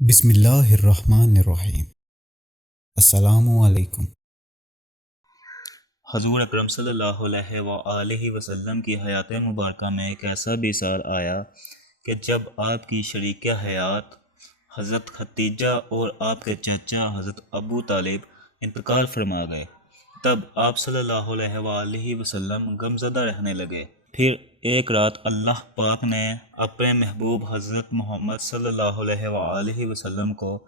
بسم اللہ الرحمن الرحیم۔ السلام علیکم۔ حضور اکرم صلی اللہ علیہ وآلہ وسلم کی حیات مبارکہ میں ایک ایسا بھی سال آیا کہ جب آپ کی شریک حیات حضرت خدیجہ اور آپ کے چچا حضرت ابو طالب انتقال فرما گئے، تب آپ صلی اللہ علیہ وآلہ وسلم غمزدہ رہنے لگے۔ پھر ایک رات اللہ پاک نے اپنے محبوب حضرت محمد صلی اللہ علیہ وآلہ وسلم کو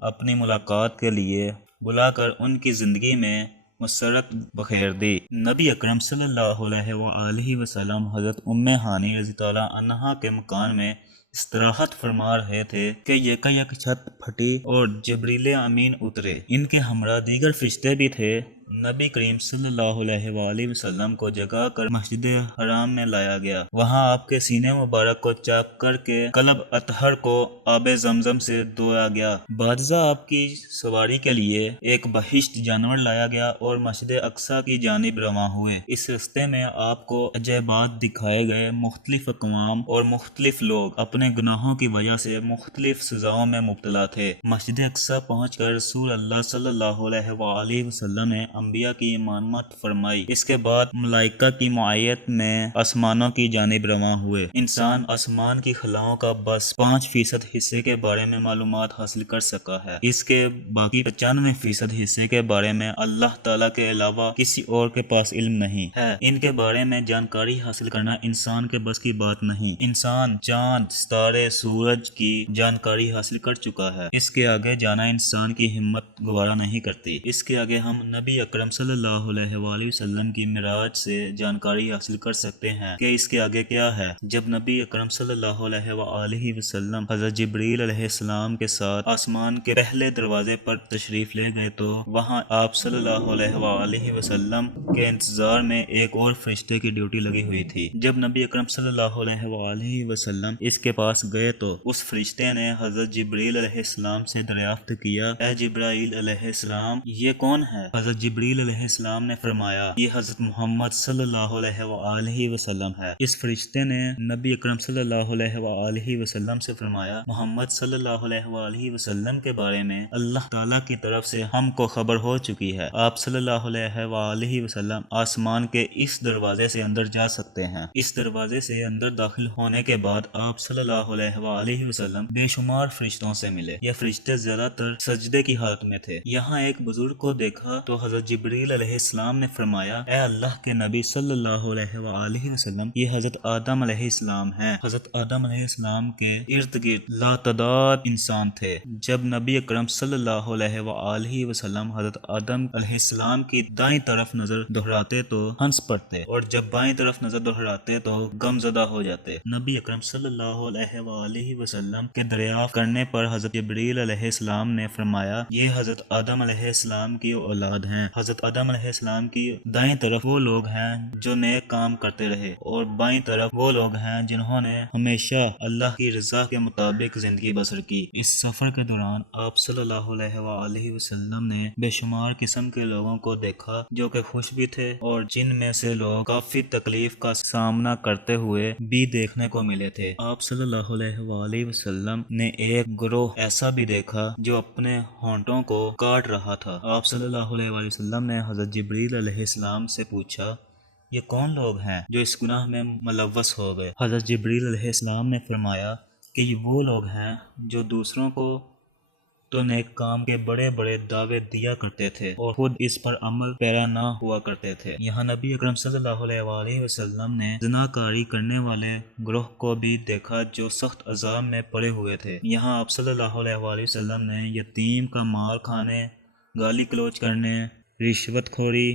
اپنی ملاقات کے لیے بلا کر ان کی زندگی میں مسرت بخیر دی۔ نبی اکرم صلی اللہ علیہ وآلہ وسلم حضرت ام ہانی رضی اللہ عنہا کے مکان میں استراحت فرما رہے تھے کہ یکایک چھت پھٹی اور جبریل امین اترے۔ ان کے ہمراہ دیگر فرشتے بھی تھے۔ نبی کریم صلی اللہ علیہ وآلہ وسلم کو جگا کر مسجد حرام میں لایا گیا۔ وہاں آپ کے سینے مبارک کو چاک کر کے قلب اطہر کو آب زمزم سے دھویا گیا۔ بعد ازاں آپ کی سواری کے لیے ایک بہشت جانور لایا گیا اور مسجد اقصی کی جانب رواں ہوئے۔ اس رستے میں آپ کو عجائبات دکھائے گئے۔ مختلف اقوام اور مختلف لوگ اپنے گناہوں کی وجہ سے مختلف سزاؤں میں مبتلا تھے۔ مسجد اقصی پہنچ کر رسول اللہ صلی اللہ علیہ وآلہ وسلم نے انبیاء کی امامت فرمائی۔ اس کے بعد ملائکہ کی معیت میں آسمانوں کی جانب رواں ہوئے۔ انسان آسمان کی خلاؤں کا بس 5% حصے کے بارے میں معلومات حاصل کر سکا ہے۔ اس کے باقی 95% حصے کے بارے میں اللہ تعالیٰ کے علاوہ کسی اور کے پاس علم نہیں ہے۔ ان کے بارے میں جانکاری حاصل کرنا انسان کے بس کی بات نہیں۔ انسان چاند، ستارے، سورج کی جانکاری حاصل کر چکا ہے۔ اس کے آگے جانا انسان کی ہمت گوارا نہیں کرتی۔ اس کے آگے ہم نبی اکرم صلی اللہ علیہ وآلہ وسلم کی معراج سے جانکاری حاصل کر سکتے ہیں کہ اس کے آگے کیا ہے۔ جب نبی اکرم صلی اللہ علیہ وآلہ وسلم حضرت جبریل علیہ السلام کے ساتھ آسمان کے پہلے دروازے پر تشریف لے گئے تو وہاں آپ صلی اللہ علیہ وآلہ وسلم کے انتظار میں ایک اور فرشتے کی ڈیوٹی لگی ہوئی تھی۔ جب نبی اکرم صلی اللہ علیہ وآلہ وسلم اس کے پاس گئے تو اس فرشتے نے حضرت جبریل علیہ السلام سے دریافت کیا، اے جبرائیل علیہ السلام، یہ کون ہے؟ حضرت جبریل علیہ السلام نے فرمایا، یہ حضرت محمد صلی اللہ علیہ وآلہ وسلم ہے۔ اس فرشتے نے نبی اکرم صلی اللہ علیہ وآلہ وسلم سے فرمایا، محمد صلی اللہ علیہ وآلہ وسلم کے بارے میں اللہ تعالیٰ کی طرف سے ہم کو خبر ہو چکی ہے۔ آپ صلی اللہ علیہ وآلہ وسلم آسمان کے اس دروازے سے اندر جا سکتے ہیں۔ اس دروازے سے اندر داخل ہونے کے بعد آپ صلی اللہ علیہ وآلہ وسلم بے شمار فرشتوں سے ملے۔ یہ فرشتے زیادہ تر سجدے کی حالت میں تھے۔ یہاں ایک بزرگ کو دیکھا تو حضرت جبریل علیہ السلام نے فرمایا، اے اللہ کے نبی صلی اللہ علیہ وآلہ وسلم، یہ حضرت آدم علیہ السلام ہیں۔ حضرت آدم علیہ السلام کے ارد گرد لاتعداد انسان تھے۔ جب نبی اکرم صلی اللہ علیہ وآلہ وسلم حضرت آدم علیہ السلام کی دائیں طرف نظر دہراتے تو ہنس پڑتے اور جب بائیں طرف نظر دہراتے تو غم زدہ ہو جاتے۔ نبی اکرم صلی اللہ علیہ وآلہ وسلم کے دریافت کرنے پر حضرت جبریل علیہ السلام نے فرمایا، یہ حضرت آدم علیہ السلام کی اولاد ہیں۔ حضرت آدم علیہ السلام کی دائیں طرف وہ لوگ ہیں جو نیک کام کرتے رہے اور بائیں طرف وہ لوگ ہیں جنہوں نے ہمیشہ اللہ کی رضا کے مطابق زندگی بسر کی۔ اس سفر کے دوران آپ صلی اللہ علیہ وآلہ وسلم نے بے شمار قسم کے لوگوں کو دیکھا جو کہ خوش بھی تھے اور جن میں سے لوگ کافی تکلیف کا سامنا کرتے ہوئے بھی دیکھنے کو ملے تھے۔ آپ صلی اللہ علیہ وآلہ وسلم نے ایک گروہ ایسا بھی دیکھا جو اپنے ہونٹوں کو کاٹ رہا تھا۔ آپ صلی اللہ علیہ وآلہ وسلم نے حضرت جبریل علیہ السلام سے پوچھا، یہ کون لوگ ہیں جو اس گناہ میں ملوث ہو گئے؟ حضرت جبریل علیہ السلام نے فرمایا کہ یہ وہ لوگ ہیں جو دوسروں کو تو نیک کام کے بڑے بڑے دعوے دیا کرتے تھے اور خود اس پر عمل پیرا نہ ہوا کرتے تھے۔ یہاں نبی اکرم صلی اللہ علیہ وآلہ وسلم نے زناکاری کرنے والے گروہ کو بھی دیکھا جو سخت عذاب میں پڑے ہوئے تھے۔ یہاں آپ صلی اللہ علیہ وآلہ وسلم نے یتیم کا مال کھانے، گالی گلوچ کرنے، رشوت خوری،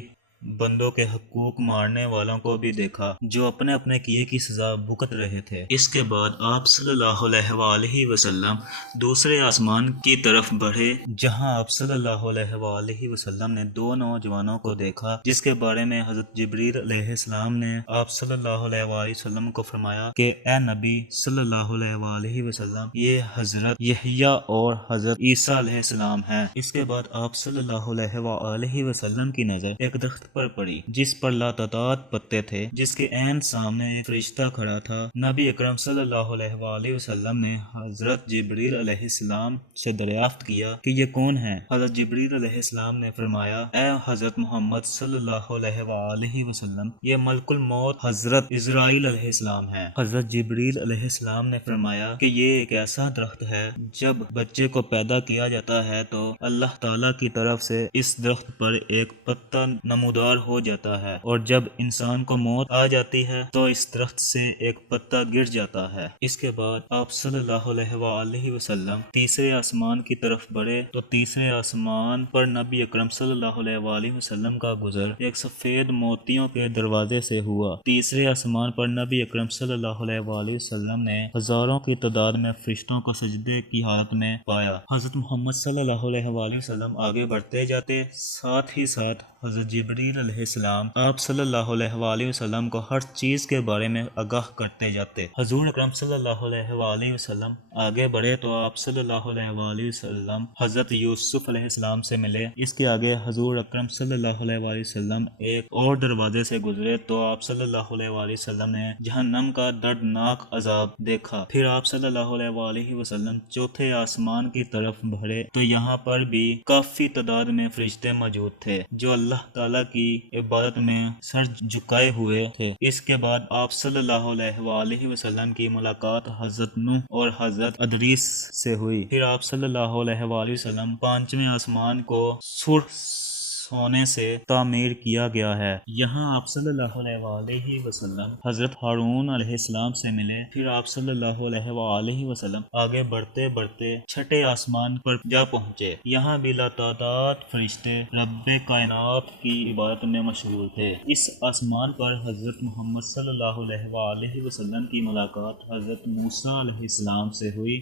بندوں کے حقوق مارنے والوں کو بھی دیکھا جو اپنے اپنے کیے کی سزا بھگت رہے تھے۔ اس کے بعد آپ صلی اللہ علیہ وآلہ وسلم دوسرے آسمان کی طرف بڑھے جہاں آپ صلی اللہ علیہ وآلہ وسلم نے دو نوجوانوں کو دیکھا جس کے بارے میں حضرت جبریل علیہ السلام نے آپ صلی اللہ علیہ وآلہ وسلم کو فرمایا کہ اے نبی صلی اللہ علیہ وآلہ وسلم، یہ حضرت یحییٰ اور حضرت عیسیٰ علیہ السلام ہیں۔ اس کے بعد آپ صلی اللہ علیہ وآلہ وسلم کی نظر ایک درخت پر پڑی جس پر لاتعداد پتے تھے، جس کے عین سامنے ایک فرشتہ کھڑا تھا۔ نبی اکرم صلی اللہ علیہ وآلہ وسلم نے حضرت جبریل علیہ السلام سے دریافت کیا کہ یہ کون ہے؟ حضرت جبریل علیہ السلام نے فرمایا، اے حضرت محمد صلی اللہ علیہ وآلہ وسلم، یہ ملک الموت حضرت اسرائیل علیہ السلام ہے۔ حضرت جبریل علیہ السلام نے فرمایا کہ یہ ایک ایسا درخت ہے، جب بچے کو پیدا کیا جاتا ہے تو اللہ تعالیٰ کی طرف سے اس درخت پر ایک پتا نمودار ہو جاتا ہے، اور جب انسان کو موت آ جاتی ہے تو اس درخت سے ایک پتا گر جاتا ہے۔ اس کے بعد آپ صلی اللہ علیہ وآلہ وسلم تیسرے آسمان کی طرف بڑھے تو تیسرے آسمان پر نبی اکرم صلی اللہ علیہ وآلہ وسلم کا گزر ایک سفید موتیوں کے دروازے سے ہوا۔ تیسرے آسمان پر نبی اکرم صلی اللہ علیہ وآلہ وسلم نے ہزاروں کی تعداد میں فرشتوں کو سجدے کی حالت میں پایا۔ حضرت محمد صلی اللہ علیہ وآلہ وسلم آگے بڑھتے جاتے، ساتھ ہی ساتھ حضرت جبریل علیہ السلام آپ صلی اللہ علیہ وآلہ وسلم کو ہر چیز کے بارے میں آگاہ کرتے جاتے۔ حضور اکرم صلی اللہ علیہ وآلہ وسلم آگے بڑھے تو آپ صلی اللہ علیہ وآلہ وسلم حضرت یوسف علیہ السلام سے ملے۔ اس کے آگے حضور اکرم صلی اللہ علیہ وآلہ وسلم ایک اور دروازے سے گزرے تو آپ صلی اللہ علیہ وآلہ وسلم نے جہنم کا دردناک عذاب دیکھا۔ پھر آپ صلی اللہ علیہ وآلہ وسلم چوتھے آسمان کی طرف بڑھے تو یہاں پر بھی کافی تعداد میں فرشتے موجود تھے جو اللہ تعالیٰ کی عبادت میں سر جھکائے ہوئے تھے۔ اس کے بعد آپ صلی اللہ علیہ وآلہ وسلم کی ملاقات حضرت نوح اور حضرت ادریس سے ہوئی۔ پھر آپ صلی اللہ علیہ وآلہ وسلم پانچویں آسمان کو سرخ سونے سے تعمیر کیا گیا ہے۔ یہاں آپ صلی اللہ علیہ وآلہ وسلم حضرت ہارون علیہ السلام سے ملے۔ پھر آپ صلی اللہ علیہ وآلہ وسلم آگے بڑھتے بڑھتے چھٹے آسمان پر جا پہنچے۔ یہاں بھی لاتعداد فرشتے رب کائنات کی عبادت میں مشغول تھے۔ اس آسمان پر حضرت محمد صلی اللہ علیہ وآلہ وسلم کی ملاقات حضرت موسیٰ علیہ السلام سے ہوئی۔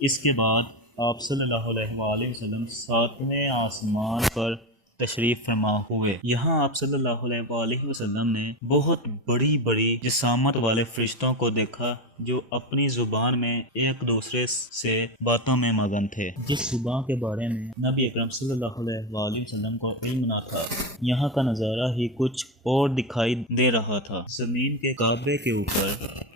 اس کے بعد آپ صلی اللہ علیہ وآلہ وسلم ساتویں آسمان پر تشریف فرما ہوئے۔ یہاں آپ صلی اللہ علیہ وآلہ وسلم نے بہت بڑی بڑی جسامت والے فرشتوں کو دیکھا جو اپنی زبان میں ایک دوسرے سے باتوں میں مگن تھے، جس زبان کے بارے میں نبی اکرم صلی اللہ علیہ وآلہ وسلم کو علم نہ تھا۔ یہاں کا نظارہ ہی کچھ اور دکھائی دے رہا تھا۔ زمین کے کعبے کے اوپر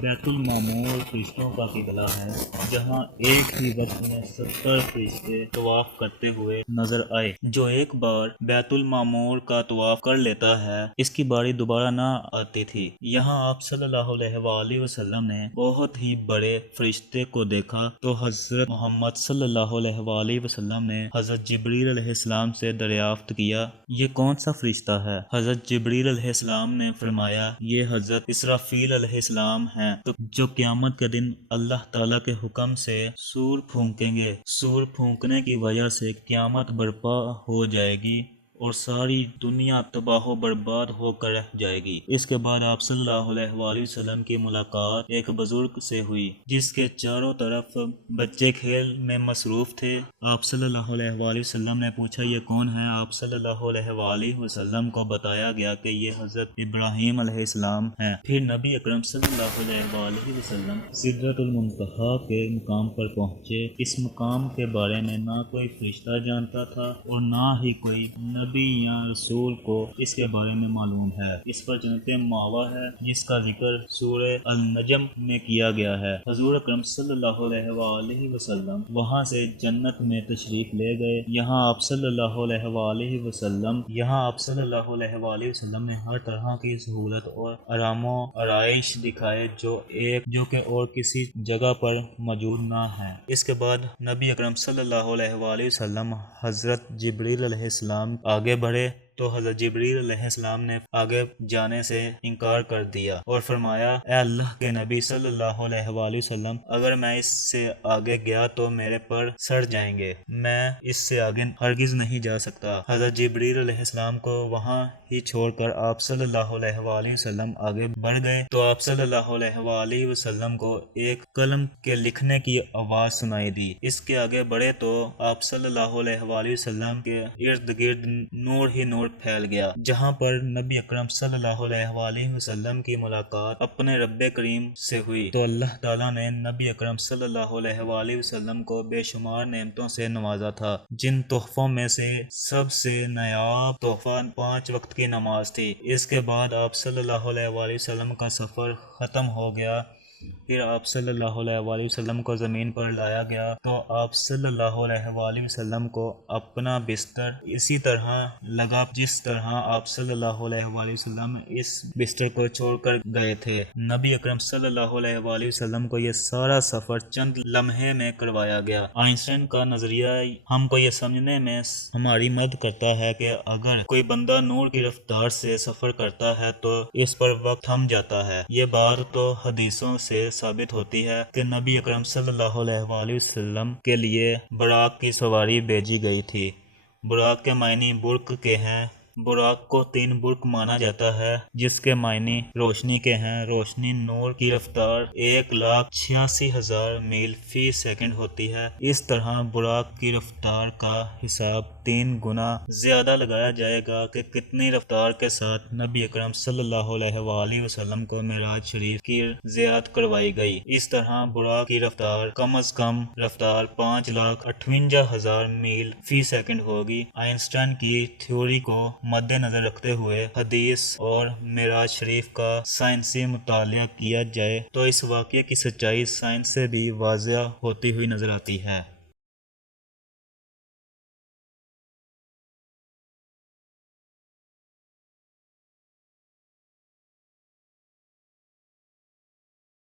بیت المعمور فرشتوں کا قلعہ ہے، جہاں ایک ہی وقت میں 70 فرشتے طواف کرتے ہوئے نظر آئے۔ جو ایک بار بیت المعمور کا طواف کر لیتا ہے، اس کی باری دوبارہ نہ آتی تھی۔ یہاں آپ صلی اللہ علیہ وآلہ وسلم نے بہت ہی بڑے فرشتے کو دیکھا تو حضرت محمد صلی اللہ علیہ وآلہ وسلم نے حضرت جبریل علیہ السلام سے دریافت کیا، یہ کون سا فرشتہ ہے؟ حضرت جبریل علیہ السلام نے فرمایا، یہ حضرت اسرافیل علیہ السلام ہیں جو قیامت کے دن اللہ تعالیٰ کے حکم سے سور پھونکیں گے۔ سور پھونکنے کی وجہ سے قیامت برپا ہو جائے گی اور ساری دنیا تباہ و برباد ہو کر رہ جائے گی۔ اس کے بعد آپ صلی اللہ علیہ وآلہ وسلم کی ملاقات ایک بزرگ سے ہوئی جس کے چاروں طرف بچے کھیل میں مصروف تھے۔ آپ صلی اللہ علیہ وآلہ وسلم نے پوچھا، یہ کون ہے؟ آپ صلی اللہ علیہ وآلہ وسلم کو بتایا گیا کہ یہ حضرت ابراہیم علیہ السلام ہیں۔ پھر نبی اکرم صلی اللہ علیہ وآلہ وسلم سدرۃ المنتہا کے مقام پر پہنچے۔ اس مقام کے بارے میں نہ کوئی فرشتہ جانتا تھا اور نہ ہی کوئی نبی یا رسول کو اس کے بارے میں معلوم ہے۔ اس پر جنت مأویٰ ہے جس کا ذکر سورہ النجم میں کیا گیا ہے۔ حضور اکرم صلی اللہ علیہ وآلہ وسلم وہاں سے جنت میں تشریف لے گئے۔ یہاں آپ صلی اللہ علیہ وآلہ وسلم نے ہر طرح کی سہولت اور آرام و آرائش دکھائے جو کہ اور کسی جگہ پر موجود نہ ہیں۔ اس کے بعد نبی اکرم صلی اللہ علیہ وآلہ وسلم حضرت جبریل علیہ السلام آگے بڑھے تو حضرت جبریل علیہ السلام نے آگے جانے سے انکار کر دیا اور فرمایا، اے اللہ کے نبی صلی اللہ علیہ وآلہ وسلم، اگر میں اس سے آگے گیا تو میرے پر سڑ جائیں گے، میں اس سے آگے ہرگز نہیں جا سکتا۔ حضرت جبریل علیہ السلام کو وہاں ہی چھوڑ کر آپ صلی اللہ علیہ وآلہ وسلم آگے بڑھ گئے تو آپ صلی اللہ علیہ وآلہ وسلم کو ایک قلم کے لکھنے کی آواز سنائی دی۔ اس کے آگے بڑھے تو آپ صلی اللہ علیہ وآلہ وسلم کے ارد گرد نور ہی نور پھیل گیا۔ جہاں پر نبی اکرم صلی اللہ علیہ وآلہ وسلم کی ملاقات اپنے رب کریم سے ہوئی تو اللہ تعالیٰ نے نبی اکرم صلی اللہ علیہ وآلہ وسلم کو بے شمار نعمتوں سے نوازا تھا، جن تحفوں میں سے سب سے نایاب تحفہ 5 وقت کی نماز تھی۔ اس کے بعد آپ صلی اللہ علیہ وآلہ وسلم کا سفر ختم ہو گیا، پھر آپ صلی اللہ علیہ وآلہ وسلم کو زمین پر لایا گیا تو آپ صلی اللہ علیہ وآلہ وسلم کو اپنا بستر اسی طرح لگا جس طرح آپ صلی اللہ علیہ وآلہ وسلم اس بستر کو چھوڑ کر گئے تھے۔ نبی اکرم صلی اللہ علیہ وآلہ وسلم کو یہ سارا سفر چند لمحے میں کروایا گیا۔ آئنسٹائن کا نظریہ ہم کو یہ سمجھنے میں ہماری مدد کرتا ہے کہ اگر کوئی بندہ نور کی رفتار سے سفر کرتا ہے تو اس پر وقت تھم جاتا ہے۔ یہ بات تو حدیثوں سے ثابت ہوتی ہے کہ نبی اکرم صلی اللہ علیہ وآلہ وسلم کے لیے براق کی سواری بھیجی گئی تھی۔ براق کے معنی برق کے ہیں۔ براق کو 3 برق مانا جاتا ہے جس کے معنی روشنی کے ہیں۔ روشنی نور کی رفتار 1,86,000 میل فی سیکنڈ ہوتی ہے۔ اس طرح براق کی رفتار کا حساب 3 گنا زیادہ لگایا جائے گا کہ کتنی رفتار کے ساتھ نبی اکرم صلی اللہ علیہ وآلہ وسلم کو معراج شریف کی زیارت کروائی گئی۔ اس طرح براق کی رفتار کم از کم رفتار 5,58,000 میل فی سیکنڈ ہوگی۔ آئنسٹائن کی تھیوری کو مد نظر رکھتے ہوئے حدیث اور معراج شریف کا سائنسی مطالعہ کیا جائے تو اس واقعے کی سچائی سائنس سے بھی واضح ہوتی ہوئی نظر آتی ہے۔